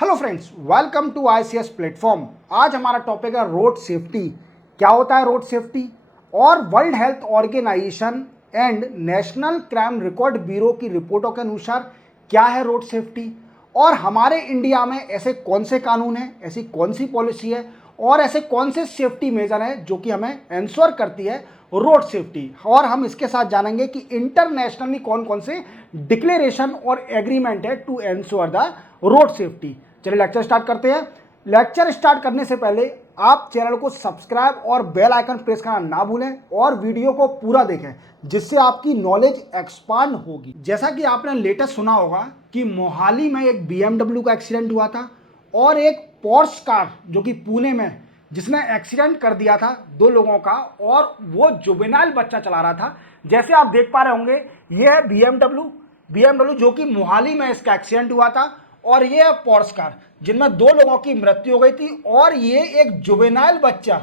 Hello friends, welcome to ICS platform. आज हमारा topic है रोड सेफ्टी। क्या होता है रोड सेफ्टी और world health organisation and national crime record bureau की रिपोर्टों के अनुसार क्या है रोड सेफ्टी, और हमारे इंडिया में ऐसे कौन से कानून हैं, ऐसी कौन सी पॉलिसी है और ऐसे कौन से सेफ्टी मेजर हैं जो कि हमें इंश्योर करती है रोड सेफ्टी। और हम इसके साथ जानेंगे कि इंटरनेशनली कौन कौन से डिक्लेरेशन और एग्रीमेंट है to ensure the road safety. चलिए लेक्चर स्टार्ट करते हैं। लेक्चर स्टार्ट करने से पहले आप चैनल को सब्सक्राइब और बेल आइकन प्रेस करना ना भूलें और वीडियो को पूरा देखें, जिससे आपकी नॉलेज एक्सपांड होगी। जैसा कि आपने लेटेस्ट सुना होगा कि मोहाली में एक BMW का एक्सीडेंट हुआ था और एक पोर्श कार जो कि पुणे में, जिसने एक्सीडेंट कर दिया था दो लोगों का, और वो जुवेनाइल बच्चा चला रहा था। जैसे आप देख पा रहे होंगे, ये है BMW जो कि मोहाली में इसका एक्सीडेंट हुआ था, और ये है पोर्श कार जिनमें दो लोगों की मृत्यु हो गई थी, और ये एक जुवेनाइल बच्चा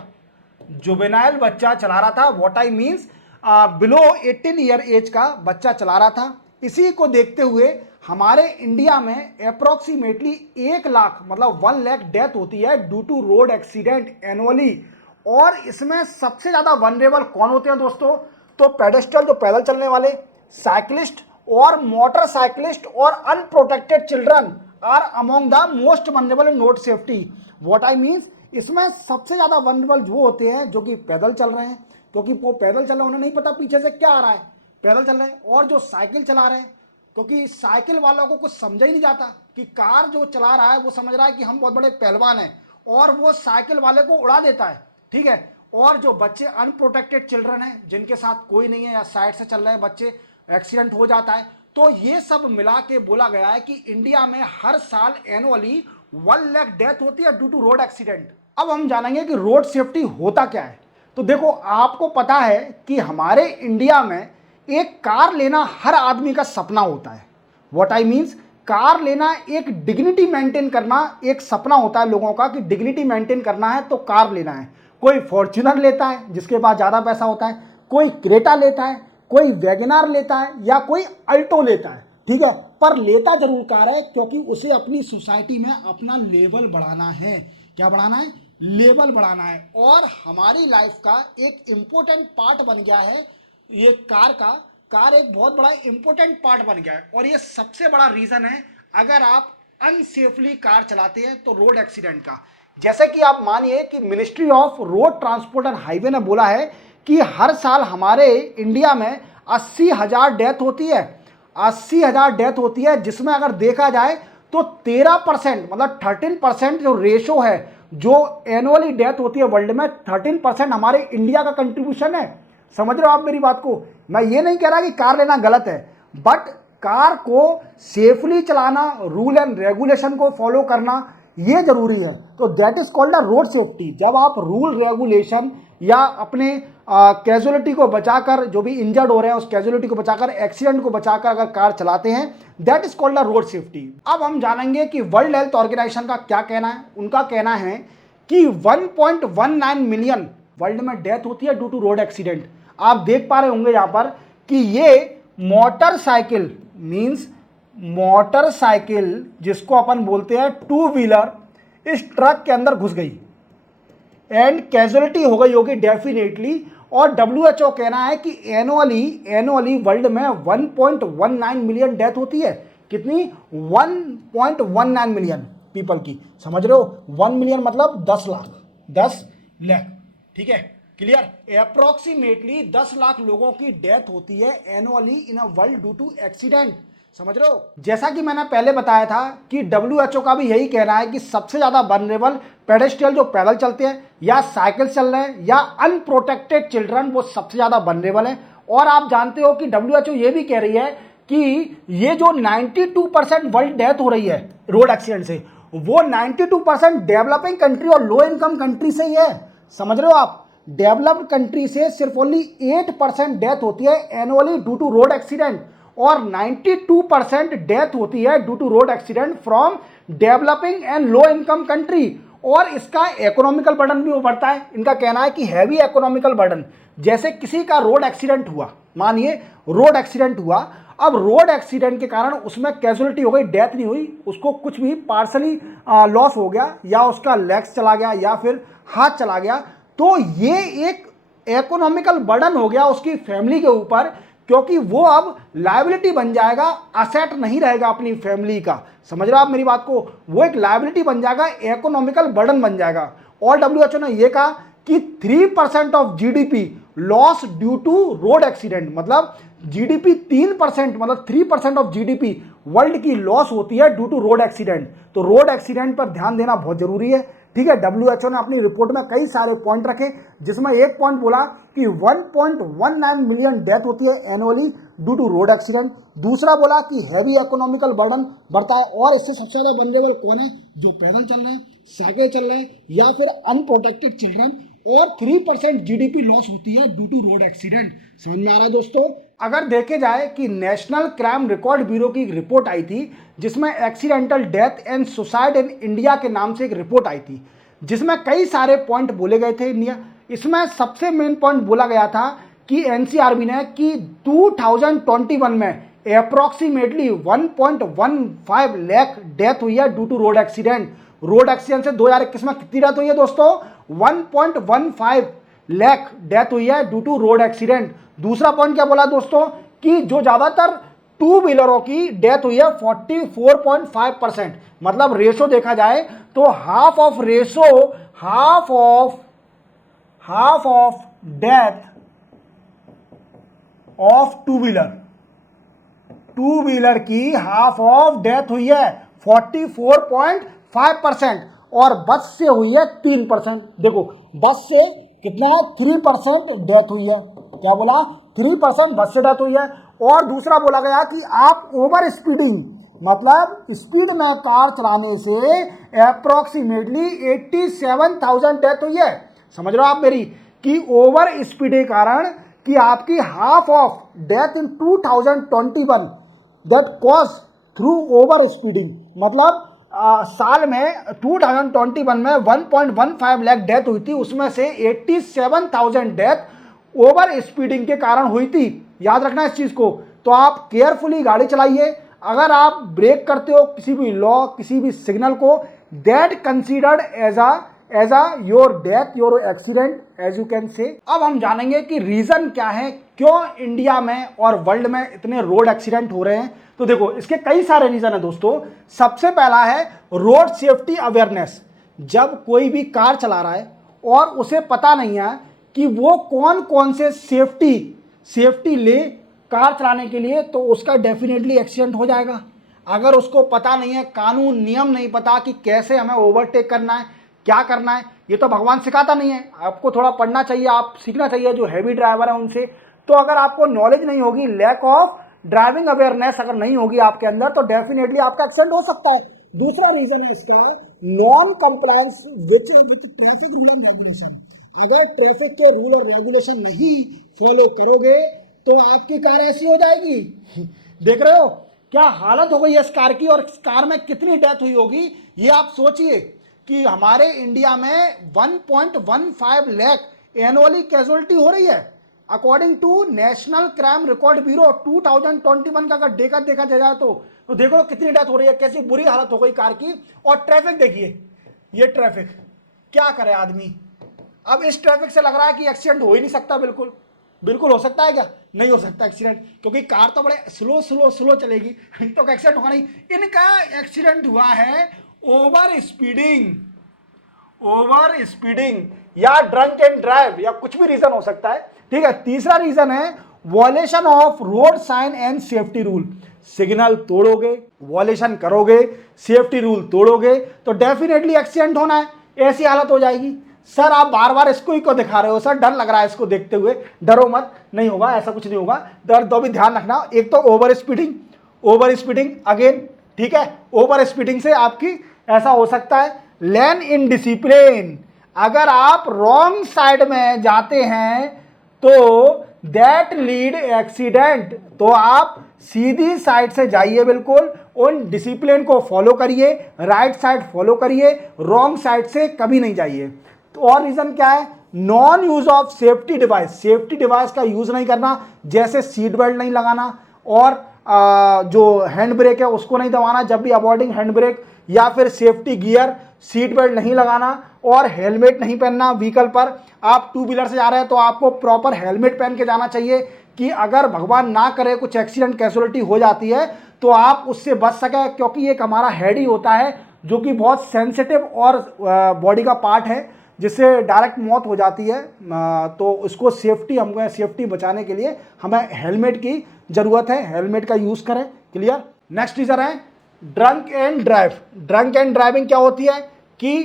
चला रहा था। What I means below 18 year age का बच्चा चला रहा था। इसी को देखते हुए हमारे इंडिया में अप्रोक्सीमेटली 1 लाख मतलब 1 लाख डेथ होती है due to road accident annually. और इसमें सबसे ज़्यादा वनरेबल कौन होते हैं दोस्तों? तो पेडेस्ट्रियल, जो पैदल चलने वाले, साइकिलिस्ट और मोटरसाइकिलिस्ट और unprotected children are among the most vulnerable in road safety. What I means, इसमें सबसे ज़्यादा वनरेबल वो होते हैं जो कि पैदल चल रहे हैं, क्योंकि वो पैदल चल रहे हैं, उन्हें नहीं पता पीछे से क्या आ रहा है, पैदल चल रहे हैं। और जो साइकिल चला रहे हैं, क्योंकि साइकिल वालों को कुछ समझा ही नहीं जाता कि कार जो चला रहा है वो समझ रहा है कि हम बहुत बड़े पहलवान हैं, और वो साइकिल वाले को उड़ा देता है, ठीक है। और जो बच्चे अनप्रोटेक्टेड चिल्ड्रन हैं, जिनके साथ कोई नहीं है या साइड से चल रहे हैं बच्चे, एक्सीडेंट हो जाता है। तो ये सब मिला के बोला गया है कि इंडिया में हर साल एनुअली 1 लाख डेथ होती है ड्यू टू रोड एक्सीडेंट। अब हम जानेंगे कि रोड सेफ्टी होता क्या है। तो देखो, आपको पता है कि हमारे इंडिया में एक कार लेना हर आदमी का सपना होता है। व्हाट आई मीन्स, कार लेना एक डिग्निटी मेंटेन करना एक सपना होता है लोगों का, कि डिग्निटी मेंटेन करना है तो कार लेना है। कोई फॉर्च्यूनर लेता है जिसके पास ज़्यादा पैसा होता है, कोई क्रेटा लेता है, कोई वैगनार लेता है, या कोई अल्टो लेता है, ठीक है। पर लेता जरूर कार है, क्योंकि उसे अपनी सोसाइटी में अपना लेवल बढ़ाना है। क्या बढ़ाना है? लेवल बढ़ाना है। और हमारी लाइफ का एक इम्पोर्टेंट पार्ट बन गया है ये कार एक बहुत बड़ा इंपॉर्टेंट पार्ट बन गया है। और ये सबसे बड़ा रीजन है, अगर आप अनसेफली कार चलाते हैं तो रोड एक्सीडेंट का। जैसे कि आप मानिए कि ministry of road transport and highway ने बोला है कि हर साल हमारे इंडिया में 80,000 डेथ होती है, 80,000 डेथ होती है, जिसमें अगर देखा जाए तो 13% मतलब 13% जो रेशो है, जो एनुअली डेथ होती है वर्ल्ड में, 13% हमारे इंडिया का कंट्रीब्यूशन है। समझ रहे हो आप मेरी बात को? मैं ये नहीं कह रहा कि कार लेना गलत है, बट कार को सेफली चलाना, रूल एंड रेगुलेशन को फॉलो करना ये जरूरी है। तो that is called a road safety. जब आप रूल रेगुलेशन या अपने कैजुअलिटी को बचाकर, जो भी इंजर्ड हो रहे हैं उस कैजुअलिटी को बचाकर, एक्सीडेंट को बचाकर अगर कार चलाते हैं, that is called a road safety. अब हम जानेंगे कि वर्ल्ड हेल्थ ऑर्गेनाइजेशन का क्या कहना है। उनका कहना है कि 1.19 मिलियन वर्ल्ड में डेथ होती है ड्यू टू रोड एक्सीडेंट। आप देख पा रहे होंगे यहाँ पर कि ये मोटरसाइकिल मींस मोटरसाइकिल, जिसको अपन बोलते हैं टू व्हीलर, इस ट्रक के अंदर घुस गई एंड कैजुअलिटी हो गई होगी डेफिनेटली। और WHO कहना है कि एनुअली वर्ल्ड में 1.19 मिलियन डेथ होती है। कितनी? 1.19 मिलियन पीपल की। समझ रहे हो? 1 मिलियन मतलब 10 लाख, 10 लाख, ठीक है, क्लियर। अप्रोक्सीमेटली 10 लाख लोगों की डेथ होती है annually in a world due to accident. समझ रहे हो? जैसा कि मैंने पहले बताया था कि WHO का भी यही कहना है कि सबसे ज्यादा वनरेबल पेडेस्ट्रियल, जो पैदल चलते हैं या साइकिल चल रहे हैं, या अनप्रोटेक्टेड चिल्ड्रन, वो सबसे ज्यादा वनरेबल है। और आप जानते हो कि WHO ये भी कह रही है कि ये जो 92% वर्ल्ड डेथ हो रही है रोड एक्सीडेंट से, वो 92% डेवलपिंग कंट्री और लो इनकम कंट्री से ही है। समझ रहे हो आप? डेवलप्ड कंट्री से सिर्फ ओनली 8% डेथ होती है annually due to road accident, और 92% डेथ होती है due to road accident from developing and low income country. और इसका इकोनॉमिकल बर्डन भी बढ़ता है। इनका कहना है कि हैवी इकोनॉमिकल बर्डन, जैसे किसी का रोड एक्सीडेंट हुआ, मानिए रोड एक्सीडेंट हुआ, अब रोड एक्सीडेंट के कारण उसमें कैजुअलिटी हो गई, डेथ नहीं हुई, उसको कुछ भी पार्सली लॉस हो गया, या उसका लेग्स चला गया या फिर हाथ चला गया, तो ये एक इकोनॉमिकल बर्डन हो गया उसकी फैमिली के ऊपर, क्योंकि वो अब लायबिलिटी बन जाएगा, असेट नहीं रहेगा अपनी फैमिली का। समझ रहे हो आप मेरी बात को? वो एक लायबिलिटी बन जाएगा, इकोनॉमिकल बर्डन बन जाएगा। और डब्ल्यूएचओ ने ये कहा कि 3% of GDP loss due to road accident, मतलब जीडीपी 3%, मतलब 3% ऑफ जीडीपी वर्ल्ड की लॉस होती है ड्यू टू रोड एक्सीडेंट। तो रोड एक्सीडेंट पर ध्यान देना बहुत जरूरी है, ठीक है। डब्ल्यूएचओ ने अपनी रिपोर्ट में कई सारे पॉइंट रखे, जिसमें एक पॉइंट बोला कि 1.19 मिलियन डेथ होती है annually due to road accident. दूसरा बोला कि हैवी इकोनॉमिकल बर्डन बढ़ता है, और इससे सबसे ज्यादा वल्नरेबल कौन है? जो पैदल चल रहे हैं, साइकिल चल रहे हैं, या फिर अनप्रोटेक्टेड चिल्ड्रन। और 3% जीडीपी लॉस होती है ड्यू टू रोड एक्सीडेंट। समझ में आ रहा है दोस्तों? अगर देखे जाए कि नेशनल क्राइम रिकॉर्ड ब्यूरो की एक रिपोर्ट आई थी, जिसमें accidental death and suicide in India के नाम से एक रिपोर्ट आई थी, जिसमें कई सारे पॉइंट बोले गए थे इंडिया। इसमें सबसे मेन पॉइंट बोला गया था कि एनसीआरबी ने कि 2021 में अप्रोक्सीमेटली 1.15 लाख डेथ हुई है due to road accident. Road accident से 2021 में कितनी डेथ हुई है दोस्तों? 1.15 लाख डेथ हुई है ड्यू टू रोड एक्सीडेंट। दूसरा पॉइंट क्या बोला दोस्तों? कि जो ज्यादातर टू व्हीलरों की डेथ हुई है 44.5%, मतलब रेशो देखा जाए तो half of death of two wheeler की हाफ ऑफ डेथ हुई है 44.5%, और बस से हुई है 3%। देखो बस से कितना है? 3% डेथ हुई है। क्या बोला? 3% बस से डेथ हुई है। और दूसरा बोला गया कि आप ओवर स्पीडिंग, मतलब स्पीड में कार चलाने से अप्रोक्सीमेटली 87,000 डेथ हुई है। समझ रहे हो आप मेरी? कि ओवर स्पीड के कारण कि आपकी half of death in 2021 that cause through over speeding, मतलब साल में 2021 में 1.15 लाख डेथ हुई थी, उसमें से 87,000 डेथ ओवर स्पीडिंग के कारण हुई थी। याद रखना इस चीज को। तो आप केयरफुली गाड़ी चलाइए। अगर आप ब्रेक करते हो किसी भी लॉ, किसी भी सिग्नल को, that considered as a your death, your accident, as you can say. अब हम जानेंगे कि रीजन क्या है, क्यों इंडिया में और वर्ल्ड में इतने रोड एक्सीडेंट हो रहे हैं। तो देखो इसके कई सारे रीजन है दोस्तों। सबसे पहला है रोड सेफ्टी अवेयरनेस। जब कोई भी कार चला रहा है और उसे पता नहीं है कि वो कौन कौन से सेफ्टी ले कार चलाने के लिए, तो उसका डेफिनेटली एक्सीडेंट हो जाएगा। अगर उसको पता नहीं है, कानून नियम नहीं पता कि कैसे हमें ओवरटेक करना है, क्या करना है, ये तो भगवान सिखाता नहीं है। आपको थोड़ा पढ़ना चाहिए, आप सीखना चाहिए जो हैवी ड्राइवर है उनसे। तो अगर आपको नॉलेज नहीं होगी, लैक ऑफ ड्राइविंग अवेयरनेस अगर नहीं होगी आपके अंदर, तो डेफिनेटली आपका एक्सीडेंट हो सकता है। दूसरा रीजन है इसका non compliance with traffic rule and regulation. अगर ट्रैफिक के रूल और रेगुलेशन नहीं फॉलो करोगे तो आपकी कार ऐसी हो जाएगी। देख रहे हो क्या हालत हो गई है इस कार की, और इस कार में कितनी डेथ हुई होगी ये आप सोचिए। कि हमारे इंडिया में 1.15 लाख एनुअली कैजुअलिटी हो रही है according to national crime record bureau 2021 का। अगर देखा जाए तो देखो कितनी डेथ हो रही है, कैसी बुरी हालत हो गई कार की। और ट्रैफिक देखिए, ये ट्रैफिक क्या करे आदमी। अब इस ट्रैफिक से लग रहा है कि एक्सीडेंट हो ही नहीं सकता। बिल्कुल हो सकता है क्या? नहीं हो सकता एक्सीडेंट, क्योंकि कार तो बड़े स्लो चलेगी, तो एक्सीडेंट होगा नहीं। इनका एक्सीडेंट हुआ है ओवर स्पीडिंग या ड्रंक एंड ड्राइव, या कुछ भी रीजन हो सकता है, ठीक है। तीसरा रीजन है violation of road sign and safety rule. Signal तोड़ोगे, वॉयलेशन करोगे, सेफ्टी रूल तोड़ोगे, तो डेफिनेटली एक्सीडेंट होना है। ऐसी हालत हो जाएगी। सर आप बार बार इसको ही क्यों दिखा रहे हो? सर डर लग रहा है इसको देखते हुए। डरो मत, नहीं होगा, ऐसा कुछ नहीं होगा। दर्द तो भी ध्यान रखना। एक तो ओवर स्पीडिंग अगेन, ठीक है। ओवर स्पीडिंग से आपकी ऐसा हो सकता है। लेन इन डिसिप्लिन, अगर आप रॉन्ग साइड में जाते हैं तो दैट लीड एक्सीडेंट। तो आप सीधी साइड से जाइए, बिल्कुल उन डिसिप्लिन को फॉलो करिए, राइट साइड फॉलो करिए, रॉन्ग साइड से कभी नहीं जाइए। तो और रीजन क्या है? Non use of safety device का यूज नहीं करना, जैसे सीट बेल्ट नहीं लगाना, और जो हैंड ब्रेक है उसको नहीं दबाना जब भी अवॉइडिंग हैंड ब्रेक, या फिर सेफ्टी गियर, सीट बेल्ट नहीं लगाना और हेलमेट नहीं पहनना व्हीकल पर। आप टू व्हीलर से जा रहे हैं तो आपको प्रॉपर हेलमेट पहन के जाना चाहिए कि अगर भगवान ना करे कुछ एक्सीडेंट कैजुअलिटी हो जाती है तो आप उससे बच सके, क्योंकि ये एक हमारा हेड ही होता है जो कि बहुत सेंसिटिव और बॉडी का पार्ट है जिससे डायरेक्ट मौत हो जाती है। तो उसको हमको सेफ्टी बचाने के लिए हमें हेलमेट की ज़रूरत है, हेलमेट का यूज़ करें। क्लियर। नेक्स्ट टीजर है drunk and drive. Drunk and driving क्या होती है कि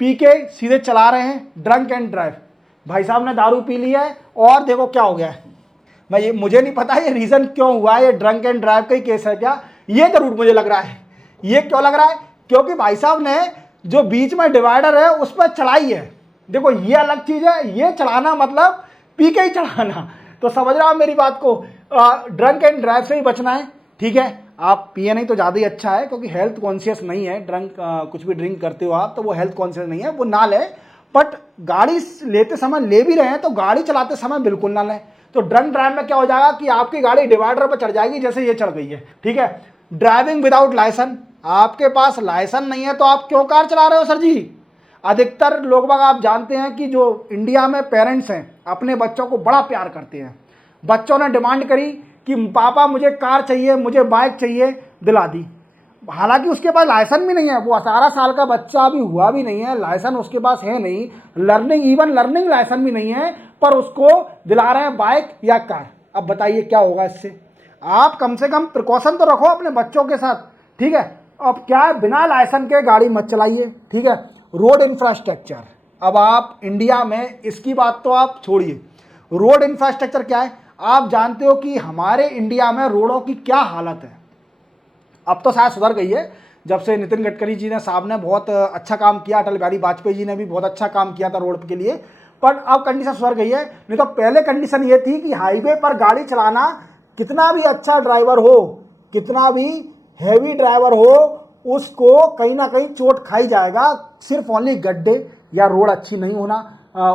पी के सीधे चला रहे हैं, ड्रंक एंड ड्राइव। भाई साहब ने दारू पी ली है और देखो क्या हो गया है। मुझे नहीं पता ये रीज़न क्यों हुआ है, ये ड्रंक एंड ड्राइव का ही केस है क्या, ये जरूर मुझे लग रहा है। ये क्यों लग रहा है, क्योंकि भाई साहब ने जो बीच में डिवाइडर है उस पर चढ़ाई है। देखो ये अलग चीज़ है, ये चढ़ाना मतलब पी के ही चढ़ाना। तो समझ रहा हूँ मेरी बात को। ड्रंक एंड ड्राइव से ही बचना है। ठीक है, आप पिए नहीं तो ज़्यादा ही अच्छा है, क्योंकि हेल्थ कॉन्शियस नहीं है। कुछ भी ड्रिंक करते हो आप तो वो हेल्थ कॉन्शियस नहीं है, वो ना लें। बट गाड़ी लेते समय ले भी रहे हैं तो गाड़ी चलाते समय बिल्कुल ना लें। तो ड्रंक ड्राइव में क्या हो जाएगा कि आपकी गाड़ी डिवाइडर पर चढ़ जाएगी जैसे ये चढ़ गई है। ठीक है। ड्राइविंग विदाउट लाइसेंस, आपके पास लाइसेंस नहीं है तो आप क्यों कार चला रहे हो सर जी। अधिकतर लोग बाग आप जानते हैं कि जो इंडिया में पेरेंट्स हैं अपने बच्चों को बड़ा प्यार करते हैं। बच्चों ने डिमांड करी कि पापा मुझे कार चाहिए, मुझे बाइक चाहिए, दिला दी। हालांकि उसके पास लाइसेंस भी नहीं है, वो 18 साल का बच्चा अभी हुआ भी नहीं है, लाइसेंस उसके पास है नहीं, लर्निंग लाइसेंस भी नहीं है, पर उसको दिला रहे हैं बाइक या कार। अब बताइए क्या होगा इससे। आप कम से कम प्रिकॉशन तो रखो अपने बच्चों के साथ। ठीक है। अब क्या है, बिना लाइसेंस के गाड़ी मत चलाइए। ठीक है। रोड इंफ्रास्ट्रक्चर, अब आप इंडिया में इसकी बात तो आप छोड़िए, रोड इंफ्रास्ट्रक्चर क्या है आप जानते हो कि हमारे इंडिया में रोडों की क्या हालत है। अब तो शायद सुधर गई है, जब से नितिन गडकरी जी ने साहब ने बहुत अच्छा काम किया, अटल बिहारी वाजपेयी जी ने भी बहुत अच्छा काम किया था रोड के लिए, पर अब कंडीशन सुधर गई है। नहीं तो पहले कंडीशन ये थी कि हाईवे पर गाड़ी चलाना, कितना भी अच्छा ड्राइवर हो, कितना भी हैवी ड्राइवर हो, उसको कहीं ना कहीं चोट खाई जाएगा। सिर्फ ओनली गड्ढे या रोड अच्छी नहीं होना,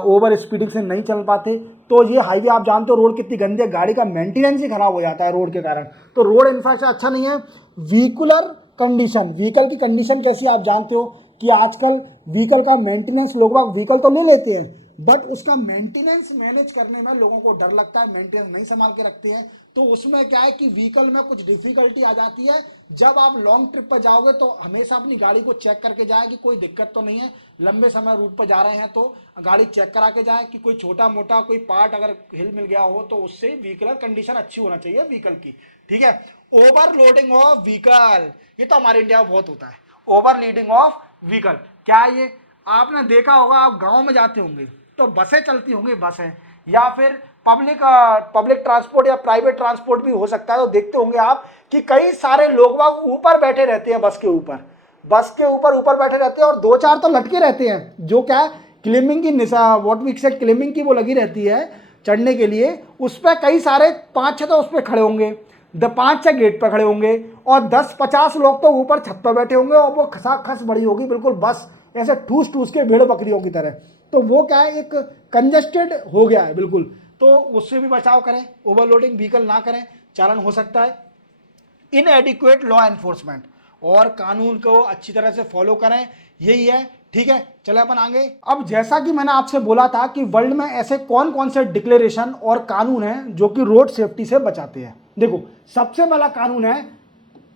ओवर स्पीडिंग से नहीं चल पाते। तो ये हाईवे आप जानते हो रोड कितनी गंदी है, गाड़ी का मेंटेनेंस ही खराब हो जाता है रोड के कारण। तो रोड इंफ्रास्ट्रक्चर अच्छा नहीं है। व्हीकुलर कंडीशन, व्हीकल की कंडीशन कैसी आप जानते हो कि आजकल व्हीकल का मेंटेनेंस, लोग व्हीकल तो ले लेते हैं बट उसका मेंटेनेंस मैनेज करने में लोगों को डर लगता है, मेंटेनेंस नहीं संभाल के रखते हैं। तो उसमें क्या है कि व्हीकल में कुछ डिफिकल्टी आ जाती है। जब आप लॉन्ग ट्रिप पर जाओगे तो हमेशा अपनी गाड़ी को चेक करके जाए कि कोई दिक्कत तो नहीं है। लंबे समय रूट पर जा रहे हैं तो गाड़ी चेक करा के जाए कि कोई छोटा मोटा कोई पार्ट अगर हिल मिल गया हो तो उससे व्हीकल कंडीशन अच्छी होना चाहिए व्हीकल की। ठीक है। ओवरलोडिंग ऑफ व्हीकल, ये तो हमारे इंडिया में बहुत होता है, ओवरलोडिंग ऑफ व्हीकल। क्या है ये, आपने देखा होगा, आप गांव में जाते होंगे तो बसें चलती होंगी, बसें या फिर पब्लिक ट्रांसपोर्ट या प्राइवेट ट्रांसपोर्ट भी हो सकता है। तो देखते होंगे आप कि कई सारे लोग वहां ऊपर बैठे रहते हैं, बस के ऊपर बैठे रहते हैं और दो चार तो लटके रहते हैं, जो क्या है क्लिम्बिंग की व्हाट वी से क्लिम्बिंग की वो लगी रहती है चढ़ने के लिए। उस पर कई सारे 5-6 तो उस पर खड़े होंगे, 5-6 गेट पर खड़े होंगे और 10-50 लोग तो ऊपर छत पर बैठे होंगे और वो खस बड़ी होगी बिल्कुल, बस ऐसे ठूस ठूस के भेड़ बकरियों की तरह। तो वो क्या है, एक कंजस्टेड हो गया है बिल्कुल। तो उससे भी बचाव करें, ओवरलोडिंग व्हीकल ना करें, चालान हो सकता है। इनएडिक्वेट लॉ एनफोर्समेंट, और कानून को अच्छी तरह से फॉलो करें, यही है। ठीक है, चले अपन आगे। अब जैसा कि मैंने आपसे बोला था कि वर्ल्ड में ऐसे कौन कौन से डिक्लेरेशन और कानून हैं जो कि रोड सेफ्टी से बचाते हैं। देखो, सबसे पहला कानून है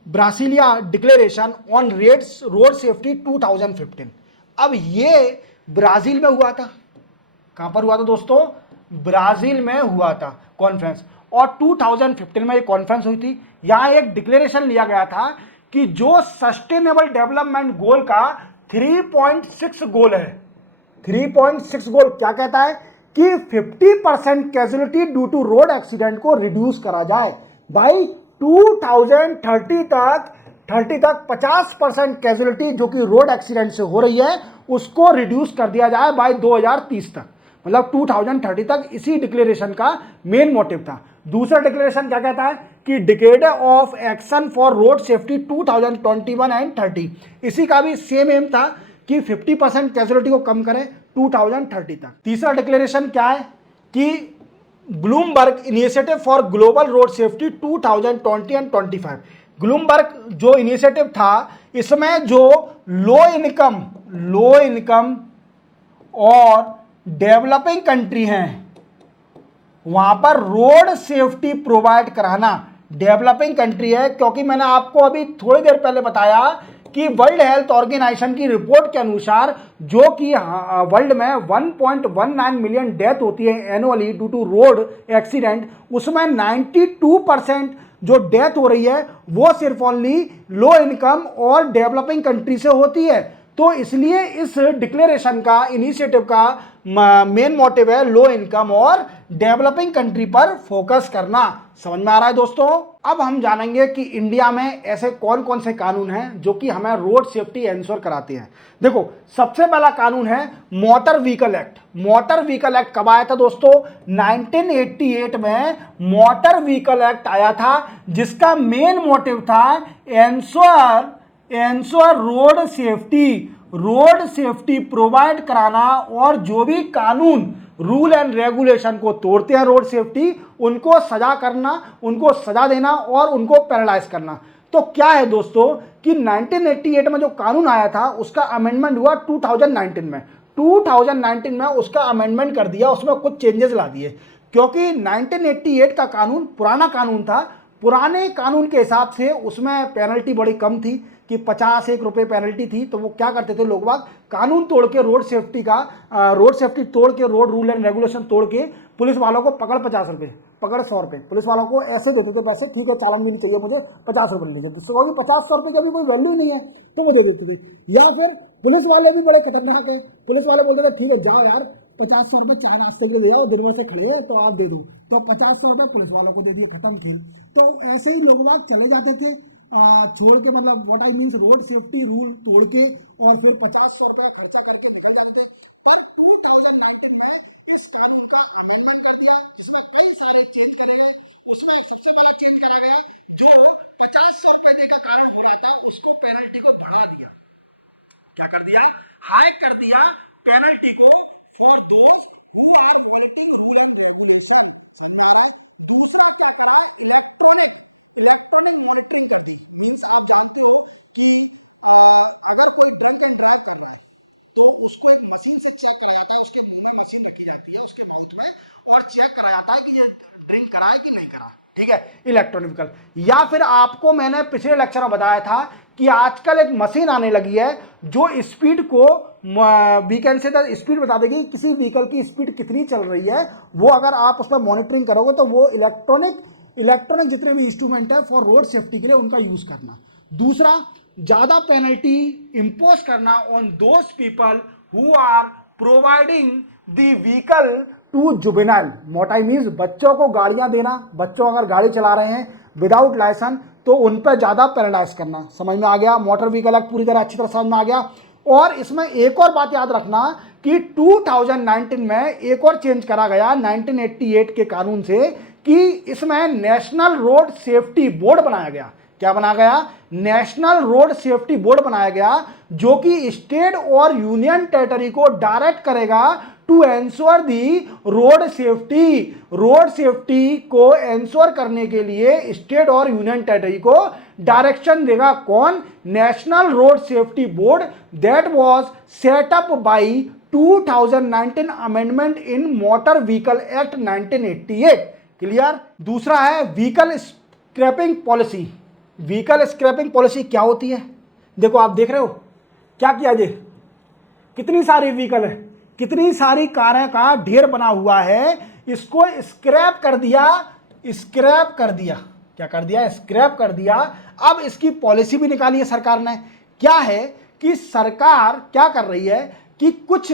Brasilia declaration on road safety 2015। अब ये ब्राजील में हुआ था। कहां पर हुआ था दोस्तों, ब्राजील में हुआ था कॉन्फ्रेंस, और 2015 में ये कॉन्फ्रेंस हुई थी। यहां एक डिक्लेरेशन लिया गया था कि जो सस्टेनेबल डेवलपमेंट गोल का 3.6 गोल है, 3.6 गोल क्या कहता है कि 50% casualty due to road accident को रिड्यूस करा जाए बाई 2030 तक। 50% कैजुअलिटी जो कि रोड एक्सीडेंट से हो रही है उसको रिड्यूस कर दिया जाए बाय 2030 तक, मतलब 2030 तक। इसी डिक्लेरेशन का मेन मोटिव था। दूसरा डिक्लेरेशन क्या कहता है कि decade of action for road safety 2021 and 30, इसी का भी सेम एम था कि 50% कैजुअलिटी को कम करें 2030 तक। तीसरा डिक्लेरेशन क्या है कि Bloomberg initiative for global road safety 2020 and 25। Bloomberg जो इनिशिएटिव था, इसमें जो लो इनकम और डेवलपिंग कंट्री हैं वहां पर रोड सेफ्टी प्रोवाइड कराना, डेवलपिंग कंट्री है, क्योंकि मैंने आपको अभी थोड़ी देर पहले बताया कि वर्ल्ड हेल्थ ऑर्गेनाइजेशन की रिपोर्ट के अनुसार जो कि वर्ल्ड में 1.19 मिलियन डेथ होती है annually due to road accident, उसमें 92% जो डेथ हो रही है वो सिर्फ ओनली लो इनकम और डेवलपिंग कंट्री से होती है। तो इसलिए इस डिक्लेरेशन का, इनिशिएटिव का मेन मोटिव है लो इनकम और डेवलपिंग कंट्री पर फोकस करना। समझ में आ रहा है दोस्तों? अब हम जानेंगे कि इंडिया में ऐसे कौन कौन से कानून हैं जो कि हमें रोड सेफ्टी इंश्योर कराते हैं। देखो, सबसे पहला कानून है motor vehicle act. Motor vehicle act कब आया था दोस्तों? 1988 में मोटर व्हीकल एक्ट आया था, जिसका मेन मोटिव था एंश्योर रोड सेफ्टी प्रोवाइड कराना, और जो भी कानून रूल एंड रेगुलेशन को तोड़ते हैं रोड सेफ्टी, उनको सजा करना, उनको सजा देना और उनको पैरालाइज करना। तो क्या है दोस्तों कि 1988 में जो कानून आया था उसका अमेंडमेंट हुआ 2019 में। 2019 में उसका अमेंडमेंट कर दिया, उसमें कुछ चेंजेस ला दिए, क्योंकि 1988 का कानून पुराना कानून था। पुराने कानून के हिसाब से उसमें पेनल्टी बड़ी कम थी कि 51 रुपये पेनल्टी थी। तो वो क्या करते थे लोग बाग, कानून तोड़ के रोड सेफ्टी तोड़ के, रोड रूल एंड रेगुलेशन तोड़ के पुलिस वालों को पकड़ 50 रुपये, पकड़ 100 रुपये, पुलिस वालों को ऐसे देते थे पैसे, ठीक है चालान भी नहीं चाहिए मुझे, 50 रुपये लीजिए। जिससे कहोगे 50-100 रुपये का भी कोई वैल्यू नहीं है तो वो दे देते थे। या फिर पुलिस वाले भी बड़े खतरनाक है, पुलिस वाले बोलते थे ठीक है जाओ यार 50-100 रुपये चाय नाश्ते के लिए दे जाओ, दिन भर से खड़े हैं तो आप दे दो, तो 50-100 रुपये पुलिस वालों को दे दिए, खत्म खेल। तो ऐसे ही लोग बाग चले जाते थे छोड़ के, मतलब what I mean road safety rule तोड़ के, और फिर 50-100 रुपया खर्चा करके निकल जाते थे। पर 2019 में इस कानून का अमेंडमेंट कर दिया, जिसमें कई सारे चेंज करे गए। उसमें सबसे बड़ा चेंज करा गया, जो 50-100 रुपए देने का कारण हो जाता है उसको पेनल्टी को बढ़ा दिया। क्या कर दिया? हाई कर दिया पेनल्टी को for those who are violating rule and regulation. समझ आ रहा? दूसरा क्या करा? इलेक्ट्रॉनिक मॉनिटरिंग कर दी। मींस आप जानते हो कि अगर कोई ड्रंक एंड ड्राइव कर रहा है तो उसको मशीन से चेक कराया जाता है, उसके मुंह में मशीन रखी जाती है, उसके माउथ में, और चेक कराया जाता है कि ये ड्रिंक करा है कि नहीं करा। ठीक है, इलेक्ट्रॉनिक व्हीकल। या फिर आपको मैंने पिछले लेक्चर में बताया था कि आजकल एक मशीन आने लगी है जो स्पीड को वीकेंड से स्पीड बता देगी, किसी व्हीकल की स्पीड कितनी चल रही है। वो अगर आप उस पर मॉनिटरिंग करोगे तो वो इलेक्ट्रॉनिक जितने भी इंस्ट्रूमेंट है फॉर रोड सेफ्टी के लिए उनका यूज करना। दूसरा, ज्यादा पेनल्टी इंपोज करना on those people who are providing the vehicle to juvenile. मोटाई मीन्स बच्चों को गाड़ियां देना, बच्चों अगर गाड़ी चला रहे हैं विदाउट लाइसेंस तो उन पर ज्यादा पेनलाइज करना। समझ में आ गया? मोटर व्हीकल एक्ट पूरी तरह अच्छी तरह समझ में आ गया। और इसमें एक और बात याद रखना कि 2019 में एक और चेंज करा गया 1988 के कानून से, कि इसमें नेशनल रोड सेफ्टी बोर्ड बनाया गया। क्या बनाया गया? नेशनल रोड सेफ्टी बोर्ड बनाया गया, जो कि स्टेट और यूनियन टेरिटरी को डायरेक्ट करेगा to ensure the road safety. Road safety को एंश्योर करने के लिए स्टेट और यूनियन टेरिटरी को डायरेक्शन देगा। कौन? National road safety board, that was set up by 2019 amendment in motor vehicle act 1988। Clear? दूसरा है vehicle scrapping policy. Vehicle scrapping policy क्या होती है? देखो आप देख रहे हो क्या किया जी, कितनी सारी व्हीकल है, कितनी सारी कारें का ढेर बना हुआ है, इसको स्क्रैप कर दिया। क्या कर दिया? स्क्रैप कर दिया। अब इसकी पॉलिसी भी निकाली है सरकार ने। क्या है कि सरकार क्या कर रही है कि कुछ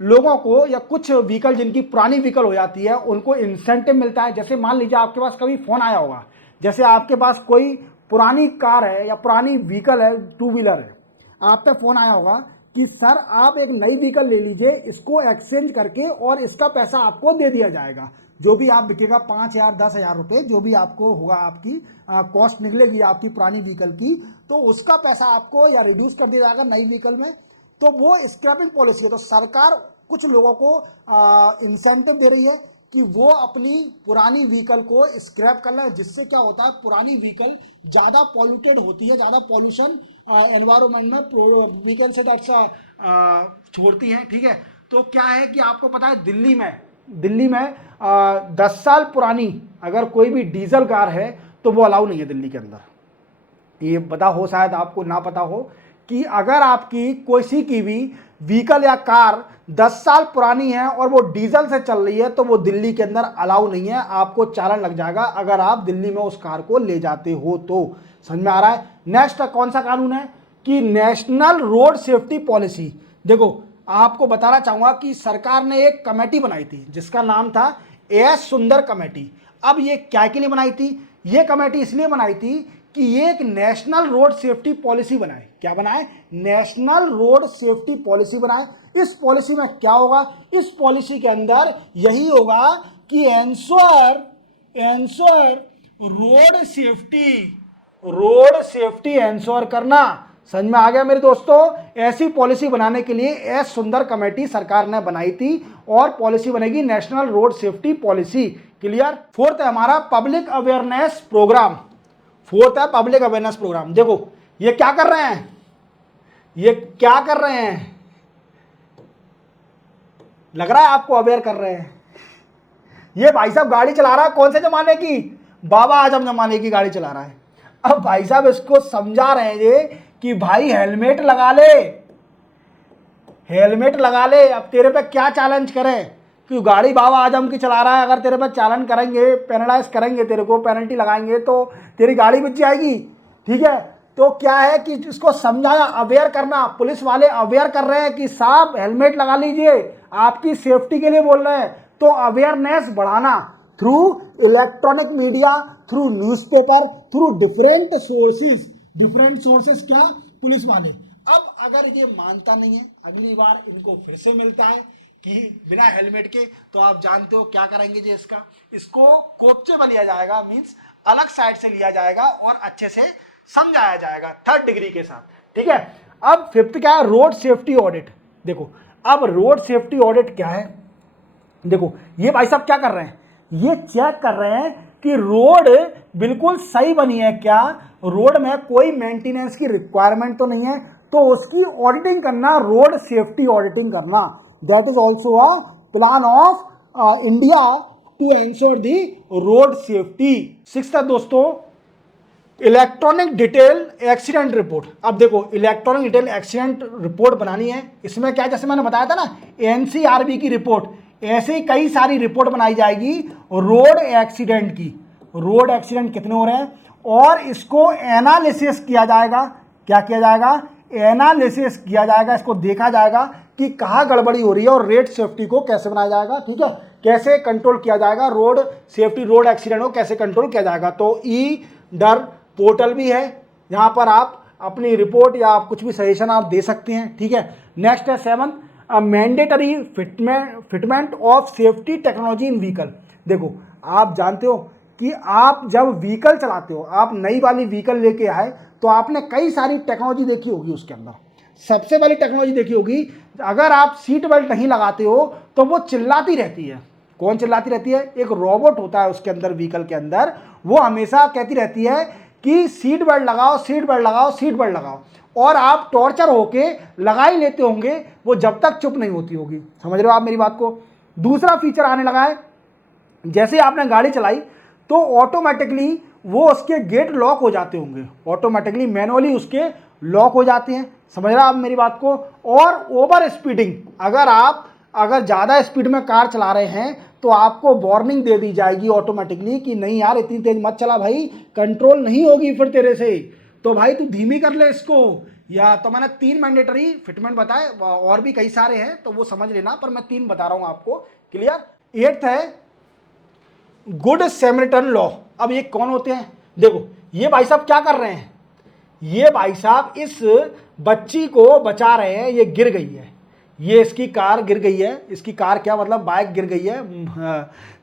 लोगों को या कुछ व्हीकल जिनकी पुरानी व्हीकल हो जाती है उनको इंसेंटिव मिलता है। जैसे मान लीजिए आपके पास कभी फोन आया होगा, जैसे आपके पास कोई पुरानी कार है या पुरानी व्हीकल है, टू व्हीलर है, आप पे फोन आया होगा कि सर आप एक नई व्हीकल ले लीजिए, इसको एक्सचेंज करके और इसका पैसा आपको दे दिया जाएगा। जो भी आप बिकेगा 5,000 10,000 रुपये जो भी आपको होगा, आपकी कॉस्ट निकलेगी आपकी पुरानी व्हीकल की, तो उसका पैसा आपको या रिड्यूस कर दिया जाएगा नई व्हीकल में। तो वो स्क्रैपिंग पॉलिसी है। तो सरकार कुछ लोगों को इंसेंटिव दे रही है कि वो अपनी पुरानी व्हीकल को स्क्रैप कर लें, जिससे क्या होता है पुरानी व्हीकल ज़्यादा पॉल्यूटेड होती है, ज़्यादा पॉल्यूशन एनवायरनमेंट में व्हीकल से छोड़ती हैं। ठीक है, तो क्या है कि आपको पता है दिल्ली में 10 साल पुरानी अगर कोई भी डीजल कार है तो वो अलाउ नहीं है दिल्ली के अंदर। ये पता हो, शायद आपको ना पता हो, कि अगर आपकी कोई की भी व्हीकल या कार 10 साल पुरानी है और वो डीजल से चल रही है तो वो दिल्ली के अंदर अलाउ नहीं है, आपको चालान लग जाएगा अगर आप दिल्ली में उस कार को ले जाते हो तो। समझ में आ रहा है? नेक्स्ट कौन सा कानून है कि नेशनल रोड सेफ्टी पॉलिसी। देखो, आपको बताना चाहूंगा कि सरकार ने एक कमेटी बनाई थी जिसका नाम था एस सुंदर कमेटी। अब ये क्या के लिए बनाई थी? ये कमेटी इसलिए बनाई थी कि ये एक नेशनल रोड सेफ्टी पॉलिसी बनाए। क्या बनाए? नेशनल रोड सेफ्टी पॉलिसी बनाए। इस पॉलिसी में क्या होगा? इस पॉलिसी के अंदर यही होगा कि एंश्योर रोड सेफ्टी एंश्योर करना। समझ में आ गया मेरे दोस्तों? ऐसी पॉलिसी बनाने के लिए एस सुंदर कमेटी सरकार ने बनाई थी और पॉलिसी बनेगी national road safety policy. Clear? Fourth है हमारा पब्लिक अवेयरनेस प्रोग्राम। देखो, ये क्या कर रहे हैं? लग रहा है आपको अवेयर कर रहे हैं। ये भाई साहब गाड़ी चला रहा है कौन से जमाने की? बाबा आजम जमाने की गाड़ी चला रहा है। अब भाई साहब इसको समझा रहे हैं ये कि भाई हेलमेट लगा ले। अब तेरे पे क्या चैलेंज करें कि गाड़ी बाबा आजम की चला रहा है? अगर तेरे पे चैलेंज करेंगे, पेनलाइज करेंगे, तेरे को पेनल्टी लगाएंगे तो तेरी गाड़ी बच जाएगी। ठीक है, तो क्या है कि इसको समझाया, अवेयर करना। पुलिस वाले अवेयर कर रहे हैं कि साहब हेलमेट लगा लीजिए, आपकी सेफ्टी के लिए बोल रहे हैं। तो अवेयरनेस बढ़ाना through electronic media, through newspaper, through different sources क्या? पुलिस वाले। अब अगर ये मानता नहीं है, अगली बार इनको फिर से मिलता है कि बिना हेलमेट के, तो आप जानते हो क्या करेंगे जी? इसको कोपचे में लिया जाएगा, मींस अलग साइड से लिया जाएगा और अच्छे से समझाया जाएगा 3rd डिग्री के साथ। ठीक है, अब 5th क्या है? Road safety audit. देखो, अब रोड सेफ्टी ऑडिट क्या है? देखो, ये भाई साहब क्या कर रहे हैं? ये चेक कर रहे हैं कि रोड बिल्कुल सही बनी है क्या, रोड में कोई मेंटेनेंस की रिक्वायरमेंट तो नहीं है, तो उसकी ऑडिटिंग करना, रोड सेफ्टी ऑडिटिंग करना। That is also a plan of India to ensure the road safety. 6th दोस्तों, इलेक्ट्रॉनिक डिटेल एक्सीडेंट रिपोर्ट। अब देखो, इलेक्ट्रॉनिक डिटेल एक्सीडेंट रिपोर्ट बनानी है। इसमें क्या, जैसे मैंने बताया था ना एनसीआरबी की रिपोर्ट, ऐसे ही कई सारी रिपोर्ट बनाई जाएगी रोड एक्सीडेंट की। रोड एक्सीडेंट कितने हो रहे हैं और इसको एनालिसिस किया जाएगा। क्या किया जाएगा? एनालिसिस किया जाएगा। इसको देखा जाएगा कि कहाँ गड़बड़ी हो रही है और रोड सेफ्टी को कैसे बनाया जाएगा। ठीक है, कैसे कंट्रोल किया जाएगा रोड सेफ्टी, रोड एक्सीडेंट को कैसे कंट्रोल किया जाएगा। तो ई डर पोर्टल भी है, यहाँ पर आप अपनी रिपोर्ट या आप कुछ भी सजेशन आप दे सकते हैं। ठीक है, नेक्स्ट है 7th, mandatory fitment of safety technology in vehicle. देखो, आप जानते हो कि आप जब व्हीकल चलाते हो, आप नई वाली व्हीकल लेके आए तो आपने कई सारी टेक्नोलॉजी देखी होगी। उसके अंदर सबसे पहली टेक्नोलॉजी देखी होगी, अगर आप सीट बेल्ट नहीं लगाते हो तो वो चिल्लाती रहती है। कौन चिल्लाती रहती है? एक रोबोट होता है उसके अंदर, व्हीकल के अंदर, वो हमेशा कहती रहती है कि सीट बेल्ट लगाओ, सीट बेल्ट लगाओ, सीट बेल्ट लगाओ। और आप टॉर्चर होके लगा ही लेते होंगे, वो जब तक चुप नहीं होती होगी। समझ रहे हो आप मेरी बात को? दूसरा फीचर आने लगा है, जैसे आपने गाड़ी चलाई तो ऑटोमेटिकली वो उसके गेट लॉक हो जाते होंगे, ऑटोमेटिकली मैनुअली उसके लॉक हो जाते हैं। समझ रहे हो आप मेरी बात को? और ओवर स्पीडिंग, अगर ज़्यादा स्पीड में कार चला रहे हैं तो आपको वार्निंग दे दी जाएगी ऑटोमेटिकली कि नहीं यार इतनी तेज मत चला भाई, कंट्रोल नहीं होगी फिर तेरे से, तो भाई तू धीमी कर ले इसको। या तो मैंने 3 मैंडेटरी फिटमेंट बताए, और भी कई सारे हैं तो वो समझ लेना, पर मैं 3 बता रहा हूं आपको। क्लियर? 8th है गुड सैमरिटन लॉ। अब ये कौन होते हैं? देखो, ये भाई साहब क्या कर रहे हैं? ये भाई साहब इस बच्ची को बचा रहे हैं। ये गिर गई है, ये इसकी कार गिर गई है, इसकी कार क्या मतलब बाइक गिर गई है,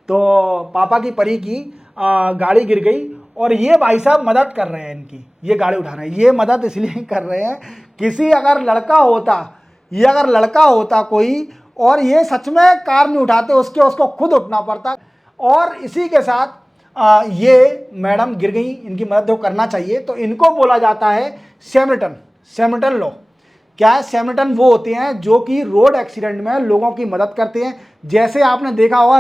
तो पापा की परी की गाड़ी गिर गई और ये भाई साहब मदद कर रहे हैं इनकी, ये गाड़ी उठा रहे हैं। ये मदद इसलिए कर रहे हैं, किसी अगर लड़का होता कोई और ये सच में कार नहीं उठाते, उसको खुद उठना पड़ता। और इसी के साथ ये मैडम गिर गई, इनकी मदद तो करना चाहिए, तो इनको बोला जाता है सैमरटन लॉ। क्या है? सैमरटन वो होते हैं जो कि रोड एक्सीडेंट में लोगों की मदद करते हैं। जैसे आपने देखा होगा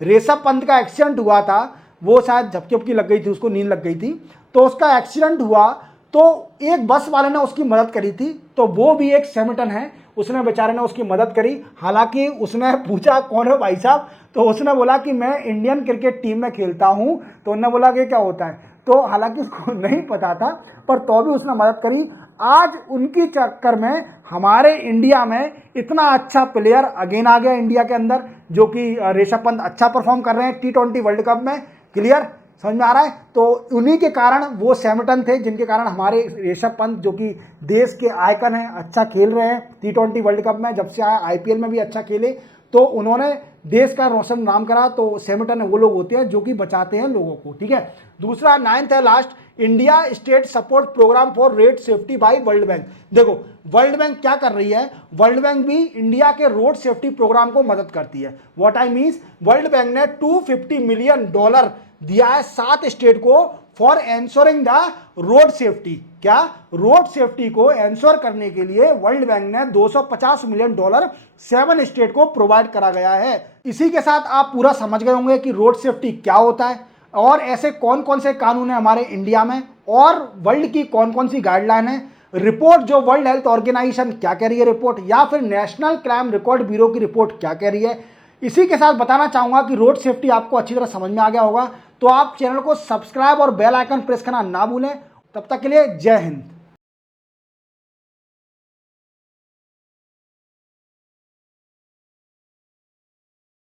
ऋषभ पंत का एक्सीडेंट हुआ था, वो शायद झपकी उपकी लग गई थी, उसको नींद लग गई थी, तो उसका एक्सीडेंट हुआ तो एक बस वाले ने उसकी मदद करी थी, तो वो भी एक सैमरटन है, उसने बेचारे ने उसकी मदद करी। हालांकि उसने पूछा कौन है भाई साहब, तो उसने बोला कि मैं इंडियन क्रिकेट टीम में खेलता हूं। तो उन्होंने बोला कि क्या होता है, तो हालांकि उसको नहीं पता था, पर तो भी उसने मदद करी। आज उनकी चक्कर में हमारे इंडिया में इतना अच्छा प्लेयर अगेन आ गया इंडिया के अंदर, जो कि ऋषभ पंत अच्छा परफॉर्म कर रहे हैं T20 वर्ल्ड कप में। क्लियर समझ में आ रहा है? तो उन्हीं के कारण वो सैमरटन थे, जिनके कारण हमारे ऋषभ पंत जो कि देश के आइकन हैं, अच्छा खेल रहे हैं T20 वर्ल्ड कप में, जब से आया IPL में भी अच्छा खेले, तो उन्होंने देश का रोशन नाम करा। तो सैमरटन वो लोग होते हैं जो कि बचाते हैं लोगों को। ठीक है, दूसरा 9th है last, India state support programme for road safety by World Bank. देखो वर्ल्ड बैंक क्या कर रही है, वर्ल्ड बैंक भी इंडिया के रोड सेफ्टी प्रोग्राम को मदद करती है। What I means, World Bank ने $250 मिलियन दिया है 7 स्टेट को for ensuring the road safety. क्या? रोड सेफ्टी को एंश्योर करने के लिए वर्ल्ड बैंक ने $250 मिलियन 7 स्टेट को प्रोवाइड करा गया है। इसी के साथ आप पूरा समझ गए होंगे कि रोड सेफ्टी क्या होता है, और ऐसे कौन कौन से कानून है हमारे इंडिया में, और वर्ल्ड की कौन कौन सी गाइडलाइन है। रिपोर्ट जो वर्ल्ड हेल्थ ऑर्गेनाइजेशन क्या कह रही है रिपोर्ट, या फिर नेशनल क्राइम रिकॉर्ड ब्यूरो की रिपोर्ट क्या कह रही है। इसी के साथ बताना चाहूंगा कि रोड सेफ्टी आपको अच्छी तरह समझ में आ गया होगा, तो आप चैनल को सब्सक्राइब और बेल आइकन प्रेस करना ना भूलें। तब तक के लिए जय हिंद।